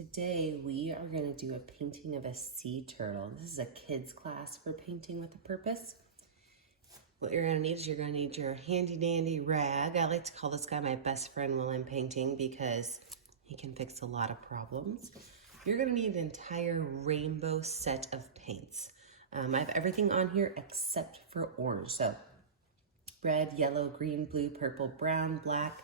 Today we are going to do a painting of a sea turtle. This is a kid's class for painting with a purpose. What you're going to need is you're going to need your handy dandy rag. I like to call this guy my best friend while I'm painting because he can fix a lot of problems. You're going to need an entire rainbow set of paints. I have everything on here except for orange. So red, yellow, green, blue, purple, brown, black.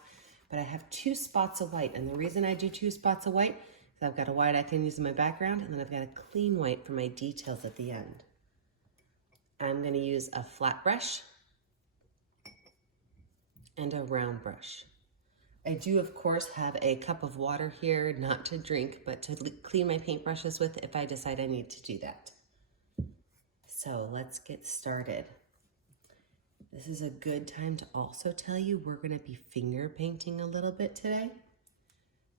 But I have 2 spots of white. And the reason I do 2 spots of white is I've got a white I can use in my background, and then I've got a clean white for my details at the end. I'm going to use a flat brush and a round brush. I do, of course, have a cup of water here, not to drink, but to clean my paintbrushes with if I decide I need to do that. So let's get started. This is a good time to also tell you we're going to be finger painting a little bit today.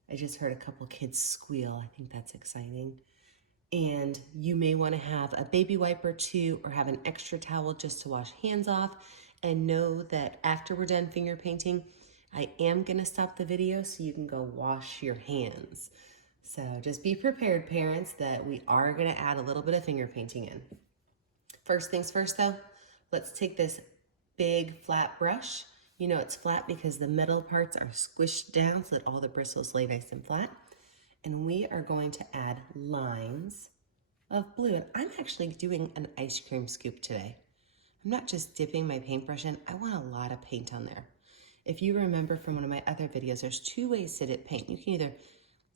I just heard a couple kids squeal. I think that's exciting. And you may want to have a baby wipe or 2 or have an extra towel just to wash hands off. And know that after we're done finger painting, I am going to stop the video so you can go wash your hands. So just be prepared, parents, that we are going to add a little bit of finger painting in. First things first, though, let's take this big flat brush. You know it's flat because the metal parts are squished down so that all the bristles lay nice and flat. And we are going to add lines of blue. And I'm actually doing an ice cream scoop today. I'm not just dipping my paintbrush in, I want a lot of paint on there. If you remember from one of my other videos, there's 2 ways to dip paint. You can either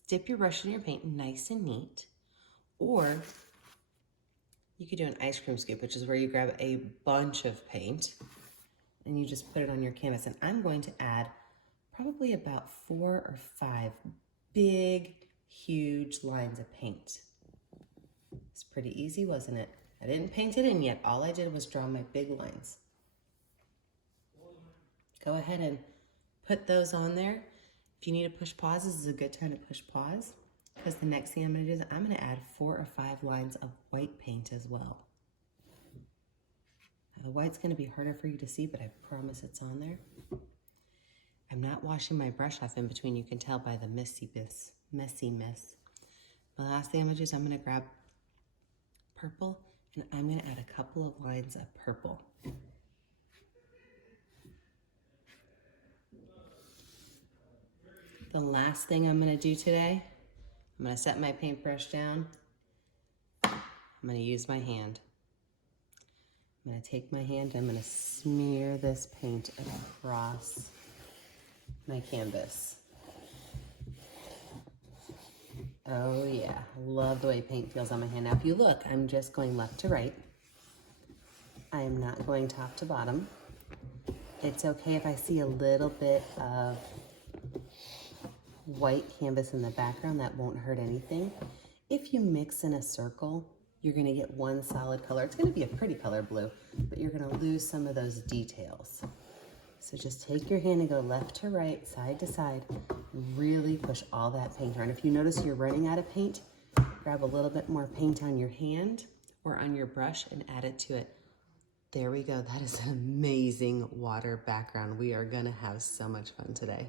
dip your brush in your paint nice and neat, or you could do an ice cream scoop, which is where you grab a bunch of paint and you just put it on your canvas. And I'm going to add probably about 4 or 5 big, huge lines of paint. It's pretty easy, wasn't it? I didn't paint it in yet. All I did was draw my big lines. Go ahead and put those on there. If you need to push pause, this is a good time to push pause, because the next thing I'm going to do is I'm going to add 4 or 5 lines of white paint as well. Now, the white's going to be harder for you to see, but I promise it's on there. I'm not washing my brush off in between. You can tell by the messiness. The last thing I'm going to do is I'm going to grab purple, and I'm going to add a couple of lines of purple. The last thing I'm going to do today, I'm going to set my paintbrush down. I'm going to use my hand. I'm going to take my hand, I'm going to smear this paint across my canvas. Oh yeah, love the way paint feels on my hand. Now if you look, I'm just going left to right. I am not going top to bottom. It's okay if I see a little bit of white canvas in the background, that won't hurt anything. If you mix in a circle, you're going to get one solid color. It's going to be a pretty color blue, but you're going to lose some of those details. So just take your hand and go left to right, side to side, really push all that paint around. If you notice you're running out of paint, grab a little bit more paint on your hand or on your brush and add it to it. There we go. That is an amazing water background. We are going to have so much fun today.